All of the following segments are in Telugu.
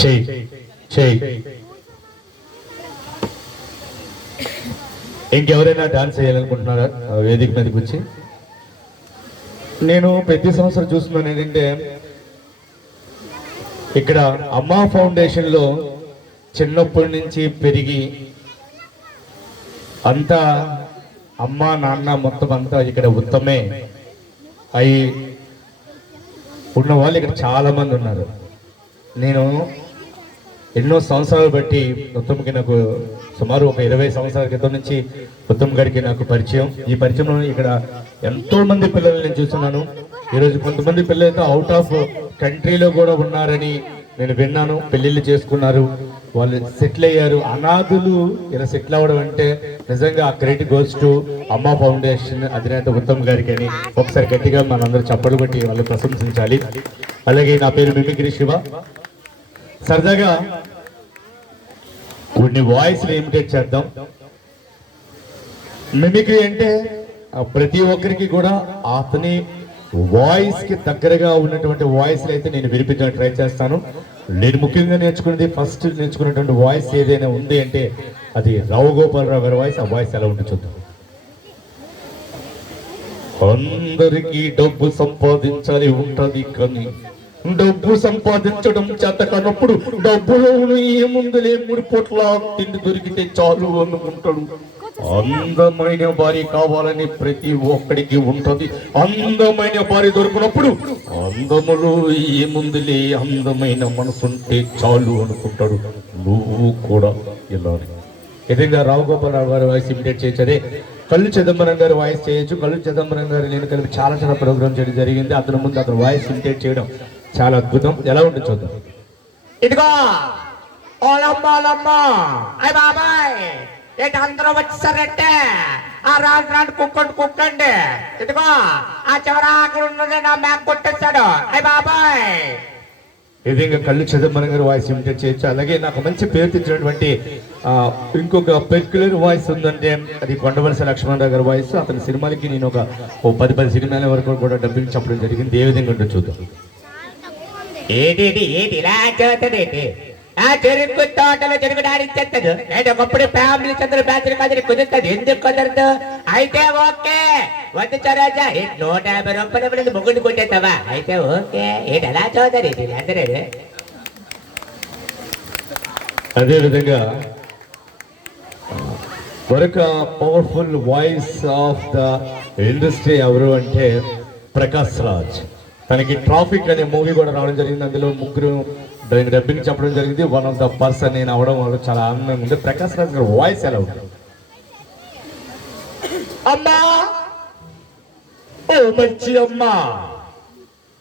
చేయి చేయి ఇంకెవరైనా డాన్స్ చేయాలనుకుంటున్నారా? వేదిక మీదకి వచ్చి. నేను ప్రతి సంవత్సరం చూస్తున్నాను ఏంటంటే ఇక్కడ అమ్మా ఫౌండేషన్లో చిన్నప్పటి నుంచి పెరిగి అంతా అమ్మ నాన్న మొత్తం అంతా ఇక్కడ ఉత్తమే అయి ఉన్న వాళ్ళు ఇక్కడ చాలామంది ఉన్నారు. నేను ఎన్నో సంవత్సరాలు బట్టి ఉత్తమ్కి నాకు సుమారు ఒక ఇరవై సంవత్సరాల క్రితం నుంచి ఉత్తమ్ గారికి నాకు పరిచయం. ఈ పరిచయంలో ఇక్కడ ఎంతో మంది పిల్లల్ని నేను చూస్తున్నాను. ఈరోజు కొంతమంది పిల్లలైతే అవుట్ ఆఫ్ కంట్రీలో కూడా ఉన్నారని నేను విన్నాను. పెళ్ళిళ్ళు చేసుకున్నారు. వాళ్ళు సెటిల్ అయ్యారు. అనాథులు ఇలా సెటిల్ అవ్వడం అంటే నిజంగా ఆ credit goes to Amma foundation అధినేత ఉత్తమ్ గారికి అని ఒకసారి గట్టిగా మనందరూ చప్పట్లు కొట్టి వాళ్ళు ప్రశంసించాలి. అలాగే నా పేరు మిమిక్రీ శివ. సరదాగా కొన్ని వాయిస్ ఇమిటేట్ చేద్దాం. మిమిక్రీ అంటే ప్రతి ఒక్కరికి కూడా అతని వాయిస్కి దగ్గరగా ఉన్నటువంటి వాయిస్లు అయితే నేను వినిపించడానికి ట్రై చేస్తాను. నేను ముఖ్యంగా నేర్చుకున్నది ఫస్ట్ నేర్చుకున్నటువంటి వాయిస్ ఏదైనా ఉంది అంటే అది రావు గోపాలరావు గారి వాయిస్ ఆ వాయిస్ ఎలా ఉంటుంది చూద్దాం. అందరికీ డబ్బు సంపాదించాలి ఉంటుంది కానీ డబ్బు సంపాదించడం చేత కానప్పుడు డబ్బులో ఏముందులే మూడు పొట్ల తిండి దొరికితే చాలు అనుకుంటాడు. అందమైన భార్య కావాలని ప్రతి ఒక్కడికి ఉంటది. అందమైన భార్య దొరికినప్పుడు అందములో ఏముందులే అందమైన మనసుంటే చాలు అనుకుంటాడు. నువ్వు కూడా ఇలానే. ఏదైనా రావు గోపాలరావు గారు వాయిస్ ఇమిటేట్ చేయొచ్చే కళ్ళు చిదంబరం గారు వాయిస్ చేయొచ్చు. కళ్ళు చిదంబరం గారు నేను కలిపి చాలా చాలా ప్రోగ్రామ్ చేయడం జరిగింది. అతని ముందు అతను వాయిస్ ఇమిటేట్ చేయడం చాలా అద్భుతం. ఎలా ఉంటుంది చూద్దాం. ఇదిగో అయ్య బాబాయ్ ఏంటి అందరూ వచ్చేసారంటే? ఆ రాను రాను కుక్కండి కుక్కండి. ఇదిగో ఆ చివర అక్కడ ఉన్నది నా మ్యాప్ కొట్టేశాడు. అయ్య బాబాయ్. విధంగా కళ్ళు చిదంబరం గారి వాయిస్ ఇమిటేట్ చేయొచ్చు. అలాగే నాకు మంచి పేరు తెచ్చినటువంటి ఇంకొక పెర్క్యులర్ వాయిస్ ఉందంటే అది కొండవలస లక్ష్మణరావు గారి వాయిస్ అతని సినిమాలకి నేను ఒక ఓ పది పది సినిమాల వరకు కూడా డబ్బింగ్ చెప్పడం జరిగింది. ఏ విధంగా ఉంటుందో చూద్దాం. ఏంటి ఏది? ఇలా చదువుతుంది ఆ చెరుకు తోటలో చెరుకు నాడిచ్చేస్తుంది నేను ఒకప్పుడు ఫ్యామిలీ చంద్ర బ్యాచ్ మాదిరి కుదురుతుంది. ఎందుకు కుదరదు? అయితే ఓకే. వద్దు చరాజా. నూట యాభై రూపాయలు పడింది ముగ్గురిని కొట్టేస్తావా? అయితే ఓకే. ఏంటి ఎలా చదువుతారు ఇది అందరూ? అదేవిధంగా మరొక powerful voice of the industry ఎవరు అంటే ప్రకాష్ రాజ్. తనకి ట్రాఫిక్ అనే మూవీ కూడా రావడం జరిగింది. అందులో ముగ్గురు దానికి డబ్బింగ్ చెప్పడం జరిగింది. వన్ ఆఫ్ ద పర్సన్ నేను అవడం వల్ల చాలా ఆనందంగా ఉంది. ప్రకాష్ రాజ్ గారు వాయిస్ ఎలా ఉంటుంది అమ్మా! ఓ మంచి అమ్మా!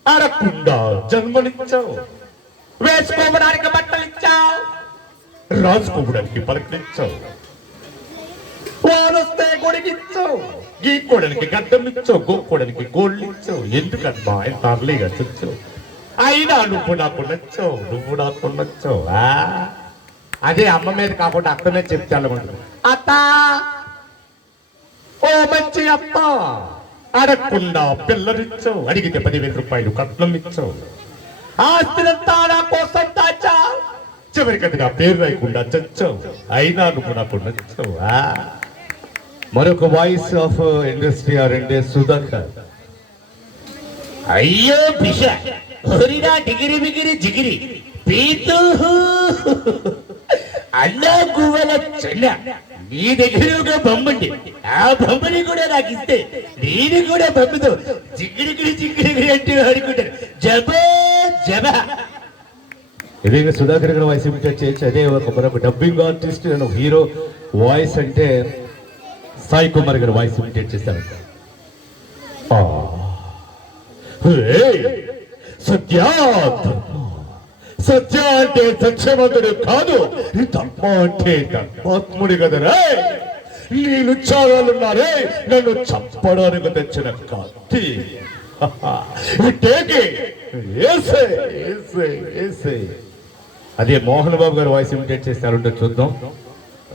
అరకుండా జన్మనిచ్చావు. వేసుకోవడానికి బట్టలు ఇచ్చావు రాజుకోవడానికి పలకరించావు. వానొస్తే గొడిగిచ్చావు గీకోడానికి గడ్డం ఇచ్చావు గోక్కోవడానికి గోళ్ళు ఇచ్చావు ఎందుకమ్మా ఇంత అర్లీగా తెచ్చావు అయినా నువ్వు నాకు నచ్చావు నువ్వు నాకు నచ్చావు అదే అమ్మ మీద కాకుండా అత్త మీద చెప్తే అత్త! ఓ మంచి అత్త! అడగకుండా పిల్లనిచ్చావు అడిగితే పదివేల రూపాయలు కట్నం ఇచ్చావు ఆస్తినంతా నా కోసం దాచావు చివరికి అది నా పేరు రాయకుండా చచ్చావు అయినా నువ్వు నాకు నచ్చావు మరొక వాయిస్ ఆఫ్ ఇండస్ట్రీ ఆర్ అంటే సుధాకర్ అయ్యో పిష హరిరా డిగిరి బిగిరి జిగిరి. పీతు అన్నా గువ్వల చెన్న. నీ దగ్గర ఒక బొమ్మండి ఆ బొమ్మని కూడా నాకు ఇస్తే నేను కూడా బొమ్మతో జిగిరిగిరి జిగిరిగిరి అంటూ ఆడుకుంటాను. జబా జబా. ఇదే సుధాకర్ గారి వాయిస్ ఇమిటేట్ చేయొచ్చు అదే ఒక మరొక డబ్బింగ్ ఆర్టిస్ట్ హీరో. వాయిస్ అంటే సాయి కుమార్ గారి వాయిస్ ఇమిటేట్ చేశారు. ఆ. సత్య సత్య అంటే సత్యవంతుడు కాదు. తప్ప అంటే ధర్మాత్ముడి కదరా నేను చారాలున్నారే నన్ను చంపడానికి తెచ్చిన కత్తి. అదే మోహన్ బాబు గారు వాయిస్ ఇమిటేట్ చేస్తారుంటే చూద్దాం.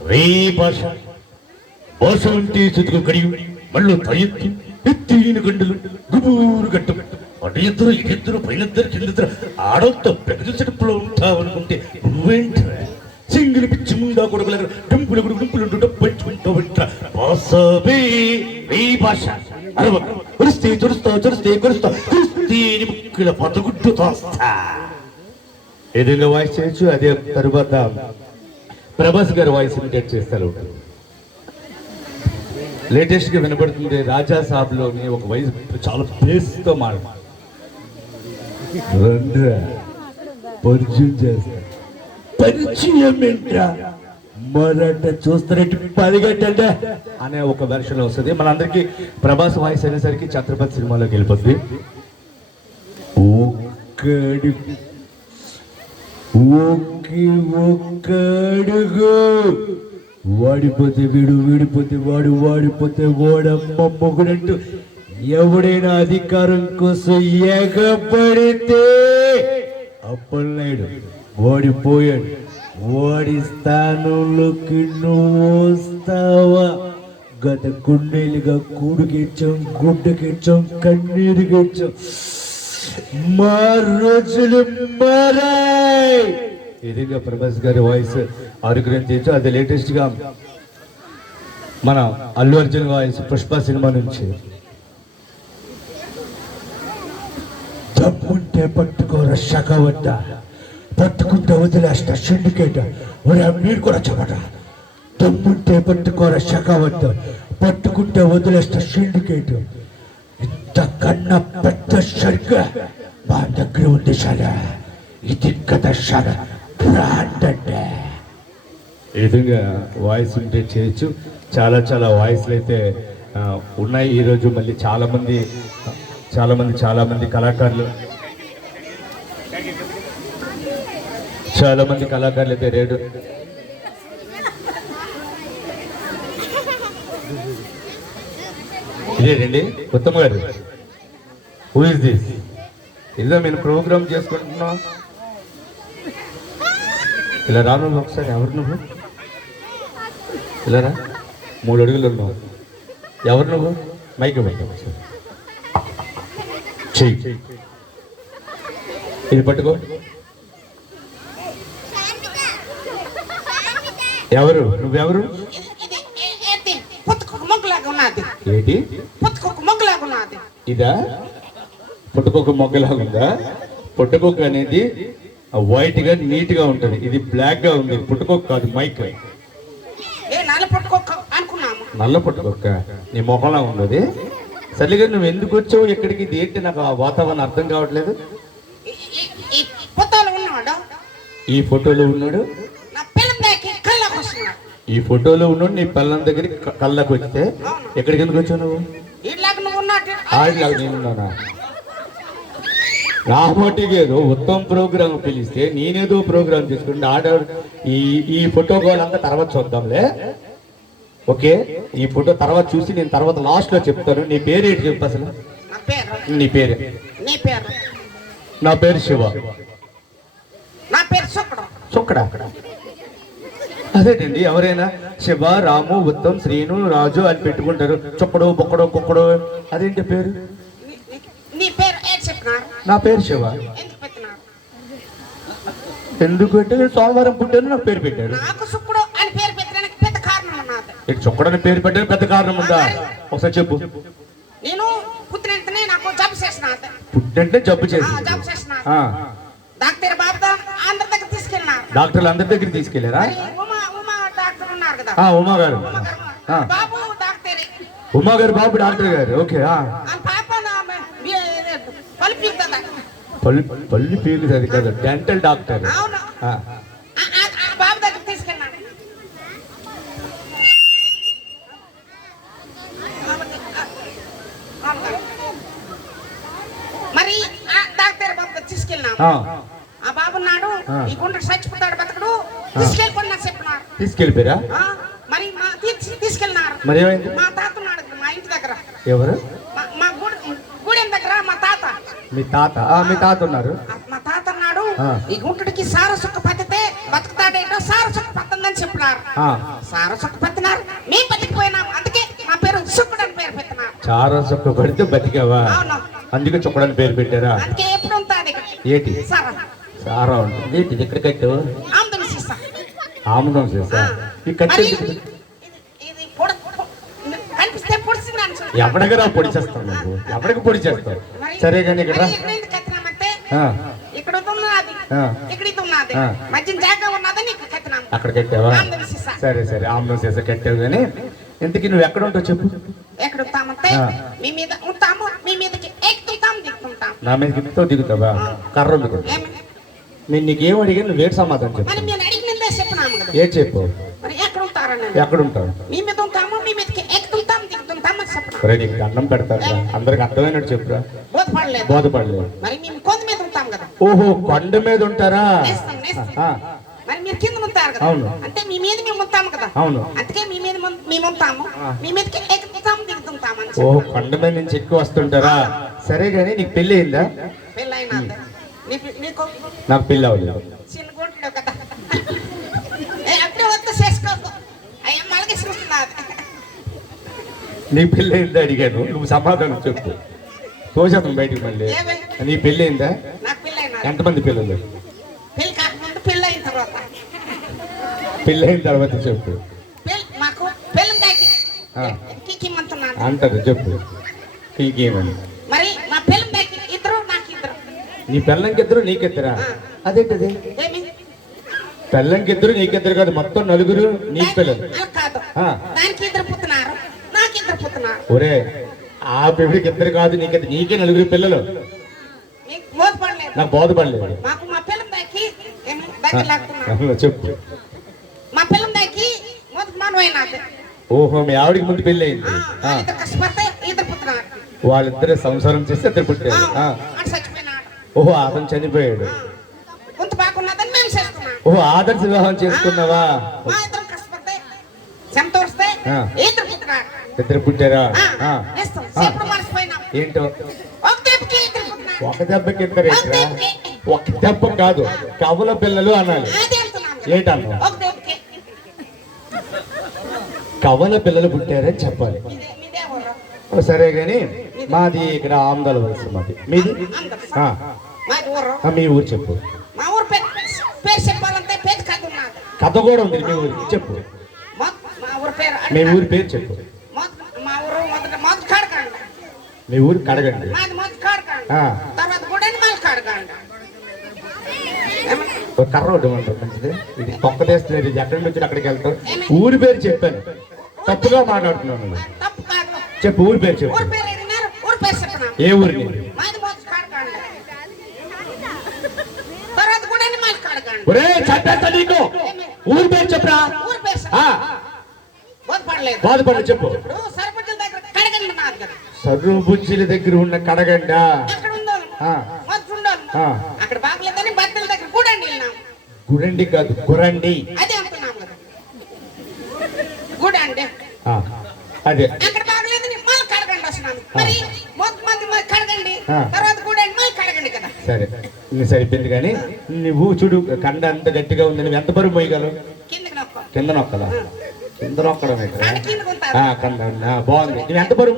రే భాష. బోసంటి చుతుకు కడిగి మళ్ళు తయ్యత్తు ఎత్తిన గంటలు గుబూరు గట్టు. అటు ఇద్దరు ఇద్దరు పైనద్దరు కిందిద్దరు కింద ఇద్దరు ఆడవుతా పెద్ద చెడుపులో ఉంటావు అనుకుంటే సింగిల్ పిచ్చి ముండా కొడుకుల డింపులు డింపులు పెంచుకుంటూ వింటా బాసబి ఈ భాష అరవ కురిస్తే చురుస్తా చురిస్తే కురుస్తా. కురిస్తే ముక్కుల పదగుడ్డు తోస్తా. ఏదైనా వాయిస్ చేయొచ్చు అదే తరువాత ప్రభాస్ గారు వాయిస్ ఇమిటేట్ చేస్తారు లేటెస్ట్గా వినపడుతుంది రాజా సాబ్లోని ఒక వయసు చాలా బేస్తో మాట రండ్రా పరిచయం చేస్తా. పరిచయం ఏంట్రా? మరట చూస్తున్నట్టు పరిగెట్టండి అనే ఒక వెర్షన్ వస్తుంది. మనందరికీ ప్రభాస్ వాయిస్ అనేసరికి ఛత్రపతి సినిమాలోకి వెళ్ళిపోద్ది. ఒక్కడి ఒకే ఒక్కడుగు. వాడిపోతే వీడు వీడిపోతే వాడు వాడిపోతే వాడమ్మ మొగుడంటూ ఎవడైనా అధికారం కోసం ఎగబడితే అప్పలనాయుడు ఓడిపోయాడు ఓడి స్థానంలోకి నువ్వు వస్తావా? గత గుండెలుగా కూడుకెచ్చాం గుడ్డకెచ్చాం కన్నీరు గెచ్చాం మా రోజులు మారాయి. ఇదిగా ప్రభాస్ గారి వాయిస్. ఆరోగ్యం అది లేటెస్ట్గా మన అల్లు అర్జున్ వాయిస్ పుష్ప సినిమా నుంచి. దమ్ముంటే పట్టుకోర శకవద్ద పట్టుకుంటే వదిలేస్తా సిండికేట్. ఒరే మీరు కూడా చెప్పట దమ్ముంటే పట్టుకోర శకవద్ద పట్టుకుంటే వదిలేస్తా సిండికేట్. ఇంతకన్నా పెద్ద సరిగ్గా మా దగ్గర ఉంది సరే ఇది కదా సరే బ్రాండ్ అంటే. ఈ విధంగా వాయిస్ ఉంటే చేయొచ్చు. చాలా చాలా వాయిస్లు అయితే ఉన్నాయి. ఈరోజు మళ్ళీ చాలామంది చాలామంది చాలామంది కళాకారులు చాలామంది కళాకారులు అయితే రేడు. ఇదేనండి ఉత్తమ గారు. హూ ఇస్ దిస్ ఇదిగో మేము ప్రోగ్రామ్ చేసుకుంటున్నాం. ఇలా రాను ఒకసారి ఎవరు నువ్వు? ఇలా మూడు అడుగులు ఉన్నావు. ఎవరు నువ్వు? మైక్ మైక్ చెయ్యి. ఇది పట్టుకో. ఎవరు? నువ్వెవరు? ఏంటి? పుట్టుకొక మొగ్గలాగా పుట్టుకొక మొగ్గలాగా ఇదా మొగ్గలా ఉందా? పుట్టుకొక్క అనేది వైట్గా నీట్గా ఇది బ్లాక్గా ఉంది. పుట్టుకొక్క కాదు మైక్. నల్ల పుట్టుకొక అనుకున్నాము. నల్ల పుట్టుకొక్క? నీ మొఖంలా ఉన్నది? సరిగా నువ్వు ఎందుకు వచ్చావు? ఇక్కడికి ఇది ఏంటి? నాకు ఆ వాతావరణం అర్థం కావట్లేదు. ఈ- ఉన్నాడు. ఫోటోలో ఉన్నాడు? నా పిల్లకి కళ్ళకు వస్తున్నాడు. ఈ ఫోటోలో ఉన్నాడు. నీ పిల్లల దగ్గరికి కళ్ళకు వస్తే ఎక్కడికి ఎందుకు వచ్చావు నువ్వు? ఇలాగ నువ్వు ఉన్నట్టు ఆడిలాగా గారు ఉత్తమ ప్రోగ్రామ్ పిలిస్తే నేనేదో ప్రోగ్రామ్ చేసుకుంటే ఆడ ఈ ఈ ఫోటో అంతా తర్వాత చూద్దాంలే. ఓకే? ఈ ఫోటో తర్వాత చూసి నేను తర్వాత లాస్ట్లో చెప్తాను. నీ పేరు ఏంటి చెప్పు అసలు? నా పేరు. నీ పేరు. నీ నా శివ. నా పేరు సుక్కడు అదేంటండి? ఎవరైనా శివ రాము ఉత్తమ్ శ్రీను రాజు అని పెట్టుకుంటారు. చొక్కడు బొక్కడు కుక్కడు. అదేంటి పేరు? నీ- నీ- నీ పేరు నా శివ. ఎందుకంటే సోమవారం పుట్టాను నాకు పేరు పెట్టారు. ఇటు చొక్కడని పేరు పెట్టారు పెద్ద కారణం ఉందా? ఒకసారి చెప్పు. నేను పుట్టిన వెంటనే నాకు జబ్బు చేసినది పుట్టంటే జబ్బు చేసి జబ్బు డాక్టర్ అందరి దగ్గర తీసుకెళ్ళినారు డాక్టర్లు అందరి దగ్గర తీసుకెళ్ళారా మరి ఉమా ఉమా డాక్టర్ ఉన్నారు కదా. ఉమా గారు. బాబు డాక్టరే. ఉమా గారు బాబు డాక్టర్ గారు. ఓకే పాప పీకుతుందా? పల్లి పల్లి పీకుతుంది కాదు. Dental doctor. అవును ఆ, ఆ, ఆ, ఆ బాబు దగ్గర తీసుకెళ్ళాను మరి ఆ డాక్టర్ బాబు దగ్గర తీసుకెళ్ళినాము ఆ, బాబు నాడు ఆ. ఈ గుండ్ర చచ్చిపోతాడు బతకడు. తీసుకెళ్ళిపోయి నాకు చెప్పినారు తీసుకెళ్ళిపోయారా? మరి మా తీసి- తీసుకెళ్ళినారు. మరి ఏమైంది? మా తాత ఉన్నాడు మా ఇంటి దగ్గర. ఎవరు? మా గుడి గూడెం దగ్గర మా తాత. మీ తాత? మీ తాత ఉన్నారు. మా తాత అన్నాడు ఆ. ఈ గుంటుడికి సార సుక్క పత్తితే బతుకుతాడేటో సార సుక్క పత్తుందని చెప్పినారు. సార సుక్క పత్తినారు. మేము బతికిపోయినాం. అందుకే మా పేరు సుక్కుడు అని పేరు పెట్టినారు. చారా సొక్క కొడితే బతికావా? అందుకే చుక్కడని పేరు పెట్టారా? అందుకే ఏటి? సారా. ఉంటుంది ఏంటి? ఎక్కడ కట్టు? ఆమ్దం చేసా ఈ కట్టు. ఎవడికి రా పొడి చేస్తావు నువ్వు? ఎవడికి పొడి చేస్తావు? సరే కానీ ఇక్కడ అక్కడ కట్టావా? సరే సరే. ఆముదం చేసా కట్టావు కానీ ఇంతకీ నువ్వు ఎక్కడ ఉంటావు చెప్పు? ఎక్కడ ఉంటామంటే. మీ మీద ఉంటాము మీ మీదకి ఎక్కుతుంటాం దిగుతుంటాం నా మీద గిఫ్ట్తో దిగుతావా? కర్ర? నేను నీకేం అడిగాను నువ్వు వేటి సమాధానం చెప్పు. ఏ చెప్పు? మరి ఎక్కడ ఉంటారని ఎక్కడ ఉంటావు మీ మీద ఉంటాము మీ మీదకి ఎక్కుతుంటాం దిగుతుంటాం అని చెప్పినాం సరే నీకు అన్నం పెడతారా అందరికి అర్థమైనట్టు చెప్పురా. బోధపడలేదు. బోధపడలేదు. మరి మేము కొంత మీద ఉంటాం కదా. ఓహో కొండ మీద ఉంటారా? మరి మీరు కింద ఉంటారు కదా. అవును. అంటే మీ మీద మేము ఉంటాము కదా. అవును. అందుకే మీ మీద మేము ఉంటాము. మీ మీదకి ఓహో. కొండ మీద నుంచి ఎక్కువ వస్తుంటారా? సరే కానీ నీకు పెళ్ళి అయిందా. నీకు పెళ్ళి అవ్వలేదు. నీ పెళ్ళి అయిందా అడిగాను. నువ్వు సమాధానం చెప్పు. తోసేస్తాం బయటికి మళ్ళీ? నీ పెళ్ళి అయిందా? ఎంతమంది పిల్లలు పెళ్ళి అయిన తర్వాత. చెప్పు. అంటారు చెప్పు. నీకేమని మరి మా పెళ్ళి దాకి ఇద్దరు నాకు ఇద్దరు నీ పెళ్ళంకిద్దరు నీకిద్దరా? అదేంటది? పెళ్ళంకిద్దరు నీకిద్దరు కాదు మొత్తం నలుగురు నీ పిల్లలు. ఒరే ఆ పిల్లడికి ఇద్దరు కాదు నీకిద్దరు నీకే నలుగురు పిల్లలు. నాకు బోధపడలేదు. చెప్పు. మా పిల్లం దాకి ఓహో మీ ఆవిడికి ముందు పెళ్ళి అయింది. వాళ్ళిద్దరు సంసారం చేస్తే ఇద్దరు పుట్టారు. ఓహో అతను చనిపోయాడు. ఆ. కొంత బాగున్నదని మేము చేసుకున్నాం. ఓహో ఆదర్శ వివాహం చేసుకున్నావా? మా ఇద్దరం కష్టపడితే చెమతోడిస్తే ఆ. ఇద్దరు పుట్టినారు. ఇద్దరు పుట్టారా? ఆ, ఆ. మర్చిపోయినాం. ఏంటో? ఒక దెబ్బకి ఇద్దరు పుట్టినారు. ఒక దెబ్బకి ఇద్దరు ఏంట్రా? ఒక దెబ్బ కాదు కవుల పిల్లలు అనాలి. అదే అంటున్నాం ఏంటన్నా ఒక దెబ్బకి. కవల పిల్లలు పుట్టారని చెప్పాలి. మీదే మీదే ఊరు ఓ, సరే గాని మాది ఇక్కడ ఆమదాల వలస మాది. మీది? ఊరు. మీ ఊరు చెప్పు. మా ఊరు పేరు చెప్పాలంటే పేరు కథ కథ కూడా ఉంది మీ ఊరికి చెప్పు. మొ- ఊరు పేరు ఊరి చెప్పు. మా ఊరు ఊరు కడగండి. కర్ర ఒకటి ఉంటుంది మంచిది. ఇది తొక్క తీస్తున్నారు ఇది ఎక్కడి నుంచి అక్కడికి వెళ్తాం ఊరి పేరు చెప్పాను. తప్పుగా మాట్లాడుతున్నాను. చెప్పు ఊరి పేరు చెప్పు. మళ్ళీ కాడకండ. ఒరే నీకు. ఊరి పేరు చెప్పురా. బోధపడలేదు. బాధపడు చెప్పు. సరిపడ్డ దగ్గర కదా. ఉన్న కడగండ. ఎక్కడ ఉందో? ఆ. మొదటి తర్వాత కూడా మళ్ళీ కడగండి కదా. సరే సరిపోయింది కానీ నువ్వు చూడు కండ అంత గట్టిగా ఉంది నువ్వు ఎంత బరువు నొక్క. కింద నొక్కదా కింద నొక్కడం? కండ బాగుంది. నువ్వు ఎంత బరువు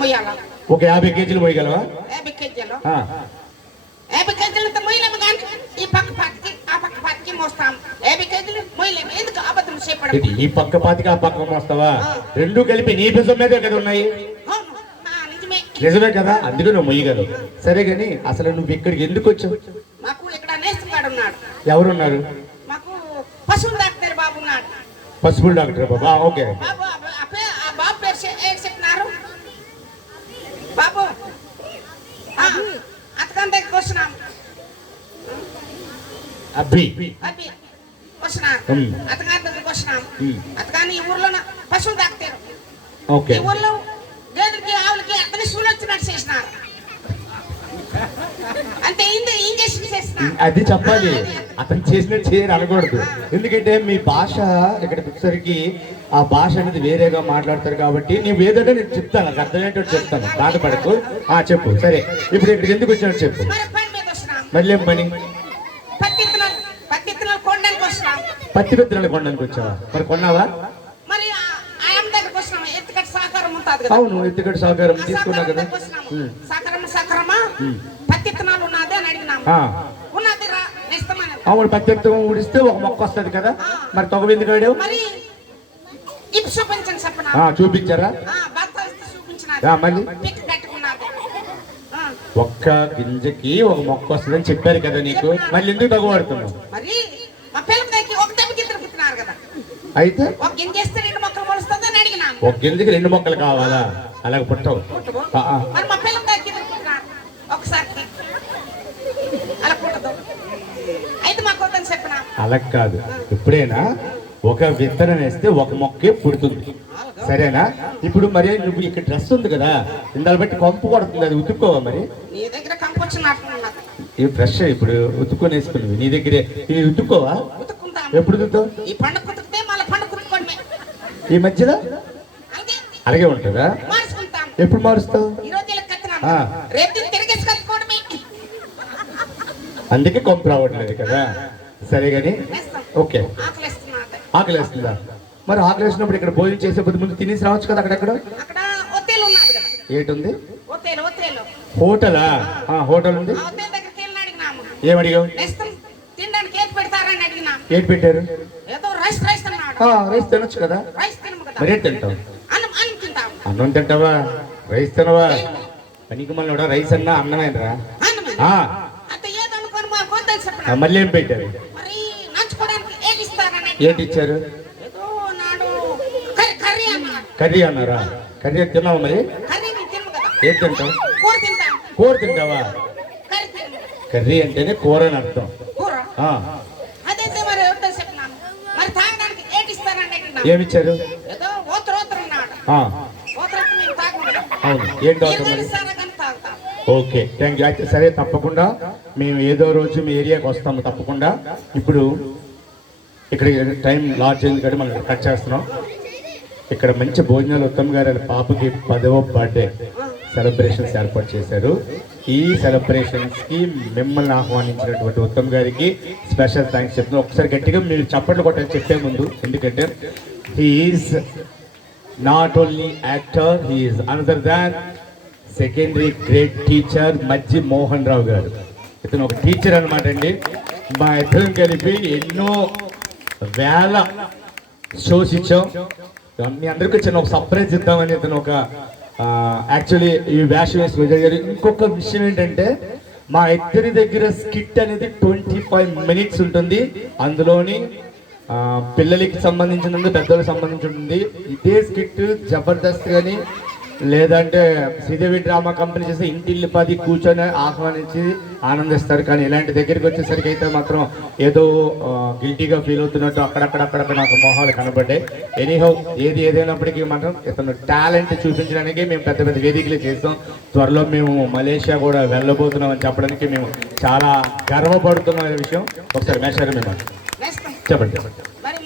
మొయ్యాల ఒక యాభై కేజీలు మోయగలవా? యాభై కేజీలు. యాభై కేజీలంతా మొయ్యలేము కానీ ఈ పక్క పాటికి ఆ పక్క పాటికి మోస్తాం. యాభై కేజీలు మొయ్యలేము ఎందుకు అబద్ధం ఏంటి, చేపడము ఈ పక్క పాతికి ఆ పక్క మోస్తావా? రెండు కలిపి నీ బిజం మీదే కదా ఉన్నాయి. నిజమే కదా? అందుకే నువ్వు మొయ్యగలవు సరే కానీ అసలు నువ్వు ఇక్కడికి ఎందుకు వచ్చావు? మాకు ఇక్కడ నేస్తున్నాడు ఉన్నాడు. ఎవరున్నారు? మాకు పశువులు డాక్టర్ బాబు ఉన్నాడు. డాక్టర్ బాబా. ఓకే. బాబు ఆ- బాబు పేరు ఏం చెప్పినారు? బాబు. దగ్గరికి వచ్చినాం అబ్బి. దగ్గరికి. అతగాని ఈ ఊర్లో పశువులు డాక్టర్. ఓకే. ఈ ఊర్లో గేదెలకి ఆవులకి అతని సూలు వచ్చినట్టు చేసినారు. అంటే చేసినారు? అది చెప్పాలి. అతను చేసినట్టు చేయరు అనకూడదు. ఎందుకంటే మీ భాష ఇక్కడికి వచ్చేసరికి ఆ భాష అనేది వేరేగా మాట్లాడతారు కాబట్టి నీవు ఏదంటే నేను చెప్తాను. నాకు అర్థమయ్యేటట్టు చెప్తాను. బాధపడకు ఆ చెప్పు. సరే. ఇప్పుడు ఇక్కడికి ఎందుకు వచ్చినట్టు చెప్పు. మళ్ళీ ఏం పని? పత్తి విత్తనాలు కొనడానికి వచ్చావా? మరి కొన్నావా మరి ఆ- ఆ అమ్మ దగ్గరికి వచ్చినాం ఎత్తుకట్ట సహకారం ఉంటుంది కదా. అవును ఎత్తుగడ సహకారం తీసుకున్నా కదా. సహకారం సహకారమా. పత్తి విత్తనాలు ఉన్నది అని అడిగినాము. ఆ. ఉన్నది రా ఇస్తామని అవును ప్రత్యేకం ఉడిస్తే ఒక మొక్క వస్తుంది కదా. మరి చూపించండి చెప్పనా? ఆ, చూపించారా? మళ్ళీ? ఒక్క గింజకి ఒక మొక్క వస్తుందని చెప్పారు కదా నీకు. మళ్ళీ ఎందుకు తగ్గుపడుతున్నావు మరి ఒక గింజకి రెండు మొక్కలు కావాలా? అలాగ పుట్టవు. అలా కాదు. ఎప్పుడైనా ఒక విత్తనం వేస్తే ఒక మొక్కే పుడుతుంది. సరేనా? ఇప్పుడు మరి నువ్వు ఇక్కడ డ్రెస్ ఉంది కదా ఇందాలు బట్టి కొంపు కొడుతుంది అది ఉతుక్కోవా మరి? ఈ ఫ్రెష్ ఇప్పుడు? ఉతుక్కొని వేసుకున్నవి. నీ దగ్గరే. ఇది ఉతుక్కోవా? ఎప్పుడు ఉతుకుతావు? ఈ మధ్యలో? అలాగే ఉంటుందా? ఎప్పుడు మారుస్తావు? అందుకే కొంపు రావట్లేదు కదా. సరే కానీ ఓకే. ఆకలిస్తున్నది ఆకలి వేస్తుందా మరి ఆకలి వేసినప్పుడు ఇక్కడ భోజనం చేసే బుద్ధి ముందు తినేసి రావచ్చు కదా అక్కడక్కడ? ఏటుంది? హోటలా హోటల్. ఉంది? ఏమడిగావు అడిగినా ఏంటి పెట్టారు? రైస్ తినొచ్చు కదా. మరేం తింటాం అన్నం తింటావా రైస్ తినవా పనికి మళ్ళీ కూడా రైస్ అన్నా అన్నమేనరా మళ్ళీ ఏం పెట్టారు? ఏంటి ఇచ్చారు? కర్రీ అన్నారా. కర్రీ తిన్నావా మరి? ఏం తింటావు? కూర తింటాం. కూర తింటావా? కర్రీ అంటేనే కూర అని అర్థం. కూర? అవును. ఏం తాగుతాం. Okay thank you. అయితే సరే తప్పకుండా మేము ఏదో రోజు మీ ఏరియాకి వస్తాము తప్పకుండా. ఇప్పుడు ఇక్కడ టైం లాడ్జ్ అయింది కాబట్టి మనం కట్ చేస్తున్నాం. ఇక్కడ మంచి భోజనాలు. ఉత్తమ్ గారి పాపకి పదవ బర్త్డే సెలబ్రేషన్స్ ఏర్పాటు చేశారు. ఈ సెలబ్రేషన్స్కి మిమ్మల్ని ఆహ్వానించినటువంటి ఉత్తమ్ గారికి స్పెషల్ థ్యాంక్స్ చెప్తున్నాను ఒకసారి గట్టిగా మీరు చప్పట్లు కొట్టని చెప్పే ముందు ఎందుకంటే he's not only actor he's another than secondary grade teacher Majji Mohan Rao garu. ఇతను ఒక టీచర్ అనమాట అండి. మా ఇద్దరం కలిపి ఎన్నో వేల షోస్ ఇచ్చాం. మీ అందరికీ చిన్న ఒక సర్ప్రైజ్ ఇద్దామని ఇతను ఒక యాక్చువల్లీ ఈ వేషం వేసి విజయ్ గారు. ఇంకొక విషయం ఏంటంటే మా ఇద్దరి దగ్గర స్కిట్ అనేది ట్వంటీ ఫైవ్ మినిట్స్ ఉంటుంది. అందులోని పిల్లలకి సంబంధించినందు పెద్దలకు సంబంధించి ఉంటుంది ఇదే స్కిట్ జబర్దస్త్ కానీ లేదంటే శ్రీదేవి డ్రామా కంపెనీ చేసి ఇంటిల్లి పది కూర్చొని ఆహ్వానించి ఆనందిస్తారు. కానీ ఇలాంటి దగ్గరికి వచ్చేసరికి అయితే మాత్రం ఏదో గిల్టీగా ఫీల్ అవుతున్నట్టు అక్కడక్కడ అక్కడక్కడ నాకు మొహాలు కనబడ్డాయి. ఎనీహౌ ఏది ఏదైనప్పటికీ మాత్రం ఇతను టాలెంట్ చూపించడానికి మేము పెద్ద పెద్ద వేదికలు చేస్తాం. త్వరలో మేము మలేషియా కూడా వెళ్ళబోతున్నాం అని చెప్పడానికి మేము చాలా గర్వపడుతున్నాం అనే విషయం. ఒకసారి మేషారు మేము చెప్పండి. మరి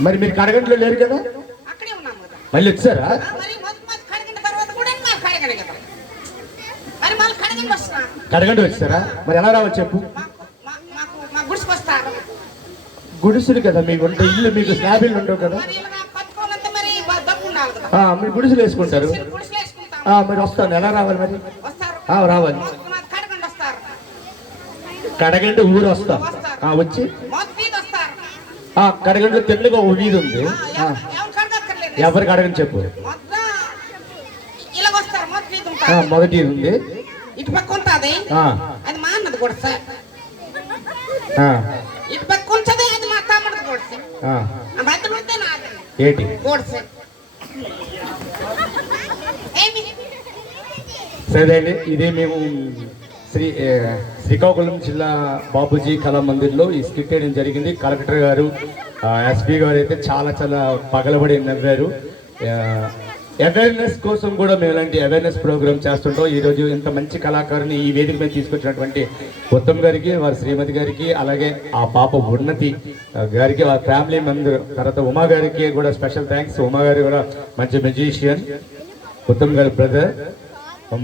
మరి మీరు కడగంట్లో లేరు కదా? మళ్ళీ వచ్చారా? కడగండి వచ్చారా? మరి ఎలా రావచ్చు చెప్పు. గుడిసెలు కదా మీకు ఉంటే ఇల్లు మీకు స్లాబ్ ఇల్లు ఉండవు కదా? మరి గుడిసెలు వేసుకుంటారు. మరి వస్తాను. ఎలా రావాలి మరి? రావాలి మొదటి మాది కడగండి వస్తారు కడగండి ఊరు వచ్చి. వస్తారు. ఆ కడగండిలో తెల్లగా ఓ వీధి ఉంది. ఎవరు కడగని చెప్పు. మొదటి ఉంది. ఇటు పక్క ఉంటుంది. ఆ, అది మా అన్నది కూడా సార్. ఇటు పక్క ఉంచదే అది మా తమ్ముడిది కూడా సార్. ఆ. ఆ మధ్యలో ఉంటే నాది. ఏంటి? కూడా సార్. సరే అండి ఇదే మేము శ్రీ శ్రీకాకుళం జిల్లా బాబుజీ కళా మందిర్లో ఈ స్కిట్ వేయడం జరిగింది. కలెక్టర్ గారు ఎస్పీ గారు అయితే చాలా చాలా పగలబడి నవ్వారు. అవేర్నెస్ కోసం కూడా మేము ఇలాంటి అవేర్నెస్ ప్రోగ్రామ్ చేస్తుంటాం. ఈరోజు ఇంత మంచి కళాకారుని ఈ వేదిక మీద తీసుకొచ్చినటువంటి ఉత్తమ్ గారికి వారి శ్రీమతి గారికి అలాగే ఆ పాప ఉన్నతి గారికి వారి ఫ్యామిలీ మెంబర్ తర్వాత ఉమా గారికి కూడా స్పెషల్ థ్యాంక్స్ ఉమా గారు కూడా మంచి మెజిషియన్ ఉత్తమ్ గారి బ్రదర్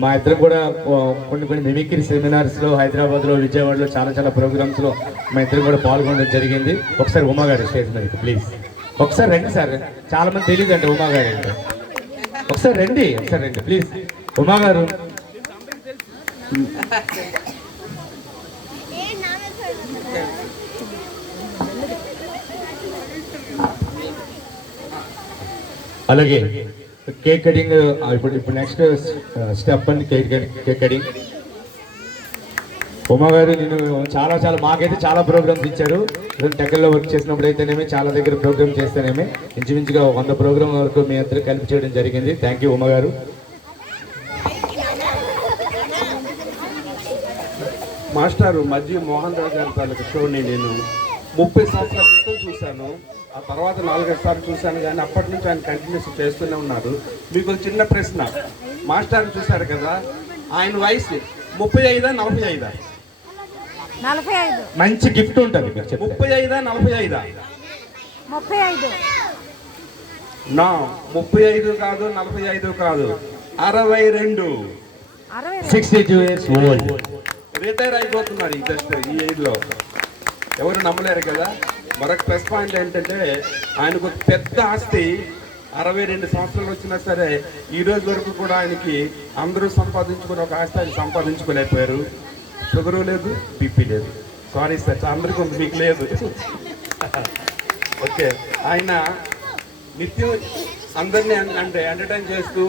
మా ఇద్దరు కూడా కొన్ని కొన్ని మిమిక్రీ సెమినార్స్లో హైదరాబాద్లో విజయవాడలో చాలా చాలా ప్రోగ్రామ్స్లో మా ఇద్దరు కూడా పాల్గొనడం జరిగింది. ఒకసారి ఉమా గారు స్టేజ్ మీద ప్లీజ్ ఒకసారి రండి సార్. చాలా మంది తెలియదు అంటే ఉమా గారు అంటే. ఒకసారి రండి ఒకసారి రండి ప్లీజ్ ఉమా గారు. అలాగే. కేక్ కటింగ్ ఇప్పుడు ఇప్పుడు నెక్స్ట్ స్టెప్ అండి cake cake cutting Uma garu నేను చాలా చాలా మాకైతే చాలా ప్రోగ్రామ్స్ ఇచ్చారు. టెక్కల్లో వర్క్ చేసినప్పుడు అయితేనేమి చాలా దగ్గర ప్రోగ్రామ్ చేస్తేనేమి ఇంచుమించుగా వంద ప్రోగ్రామ్ వరకు మీ అందరూ కలిపి చేయడం జరిగింది. థ్యాంక్ యూ ఉమా గారు. మాస్టారు మధ్య మోహన్ రావు గారి తాలూకు షోని నేను ముప్పై సంవత్సరాల క్రితం చూశాను. ఆ తర్వాత నాలుగైదు సార్లు చూశాను కానీ అప్పటి నుంచి ఆయన కంటిన్యూస్ చేస్తూనే ఉన్నారు మీకు ఒక చిన్న ప్రశ్న. మాస్టర్ని చూశారు కదా? ఆయన వయసు ముప్పై ఐదా నలభై ఐదా? మంచి గిఫ్ట్ ఉంటుంది ముప్పై ఐదా నలభై ఐదా? ముప్పై ఐదు. నా ముప్పై ఐదు కాదు నలభై ఐదు కాదు. అరవై రెండు. అరవై sixty two years old retire అయిపోతున్నారు ఈ జస్ట్ ఈ ఏజ్లో ఎవరు నమ్మలేరు కదా? మరొక ప్లస్ పాయింట్ ఏంటంటే ఆయనకు పెద్ద ఆస్తి అరవై రెండు సంవత్సరాలు వచ్చినా సరే ఈ రోజు వరకు కూడా ఆయనకి అందరూ సంపాదించుకుని ఒక ఆస్తి ఆయన సంపాదించుకోలేకపోయారు. షుగరు లేదు బీపీ లేదు. సారీ సార్ అందరికీ ఉంది మీకు లేదు. ఓకే ఆయన నిత్యం అందరినీ అంటే ఎంటర్టైన్ చేస్తూ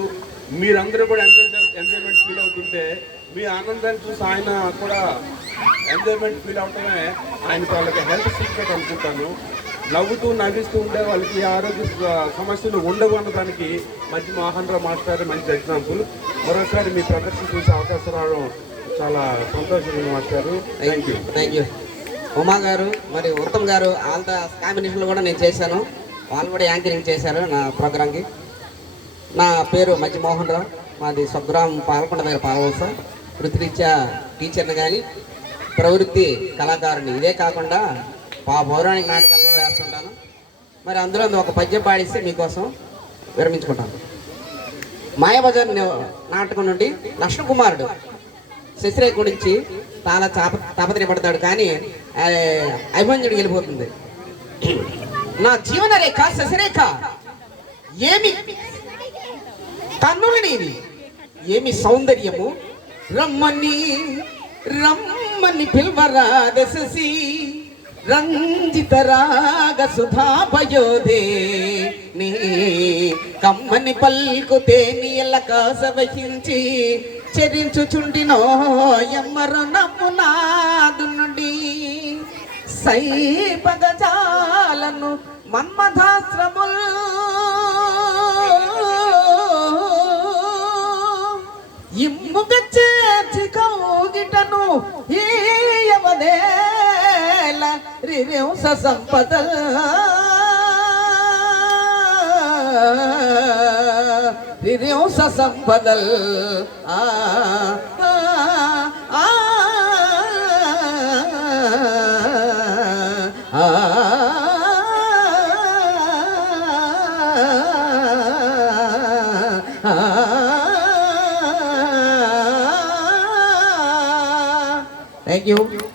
మీరందరూ కూడా ఎంజాయ్ ఎంజాయ్మెంట్ ఫీల్ అవుతుంటే మీ ఆనందాన్ని చూసి ఆయన కూడా ఎంజాయ్మెంట్ ఫీల్ అవటమే ఆయన వాళ్ళకి హెల్త్ సీక్రెట్ అనుకుంటాను. నవ్వుతూ నవ్విస్తూ ఉండే వాళ్ళకి ఆరోగ్య సమస్యలు ఉండవు అన్నదానికి మంచి మోహన్రావు మాస్టర్ మంచి ఎగ్జాంపుల్. మరోసారి మీ ప్రదర్శన చూసే అవకాశం రావడం చాలా సంతోషంగా మాస్టారు thank you thank you Uma garu మరి ఉత్తమ్ గారు వాళ్ళ కాంబినేషన్లో కూడా నేను చేశాను. వాళ్ళు కూడా యాంకరింగ్ చేశారు నా ప్రోగ్రాంకి. నా పేరు మంచి మోహన్ రావు. మాది స్వగ్రామం పాలకొండ దగ్గర పాలవలస వృత్తిరీత్యా టీచర్ని కానీ ప్రవృత్తి కళాకారుని. ఇదే కాకుండా పా పౌరాణిక నాటకాలు కూడా వేస్తుంటాను. మరి అందులో ఒక పద్యం పాడిస్తే మీకోసం విరమించుకుంటాను. మాయాబజార్ నాటకం నుండి లక్ష్మకుమారుడు శశిరేఖ గురించి చాలా చాప తాపత్రయపడతాడు కానీ ఆ, అభిమన్యుడికి వెళ్ళిపోతుంది. నా జీవన రేఖ శశిరేఖ ఏమి? కన్నులు నీవి ఏమి సౌందర్యము? రమ్మని రమ్మని పిల్వరాద శశి రంజిత రాగ సుధాపయోదే నీ కమ్మని పల్కుతే నీ కాస వహించి చెరించుచుండినో ఎమ్మరు నమ్మునాదు నుండి. సైపగజాలను మన్మధాశ్రములు ఇమ్ముగ చేర్చి కౌగిటను ఈయవదేల రివంశ సంపదల్ రివ్యంస సంపదల్ ఆ, thank you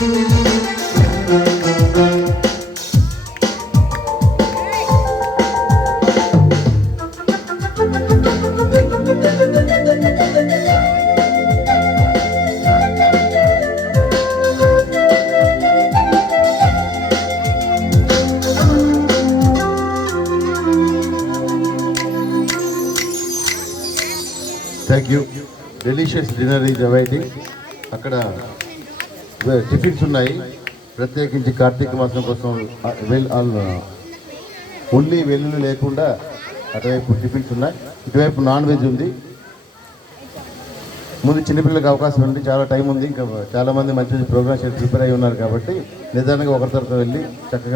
thank you delicious dinner is awaiting అక్కడ టిఫిన్స్ ఉన్నాయి. ప్రత్యేకించి కార్తీక మాసం కోసం ఉల్లి వెల్ ఆల్ ఓన్లీ వెల్లుల్లి లేకుండా అటువైపు టిఫిన్స్ ఉన్నాయి. ఇటువైపు నాన్ వెజ్ ఉంది. ముందు చిన్నపిల్లలకు అవకాశం ఉంది. చాలా టైం ఉంది. ఇంకా చాలా మంది మంచి మంచి ప్రోగ్రామ్స్ ప్రిపేర్ అయి ఉన్నారు కాబట్టి నిదానంగా ఒకరి తరఫున వెళ్ళి చక్కగా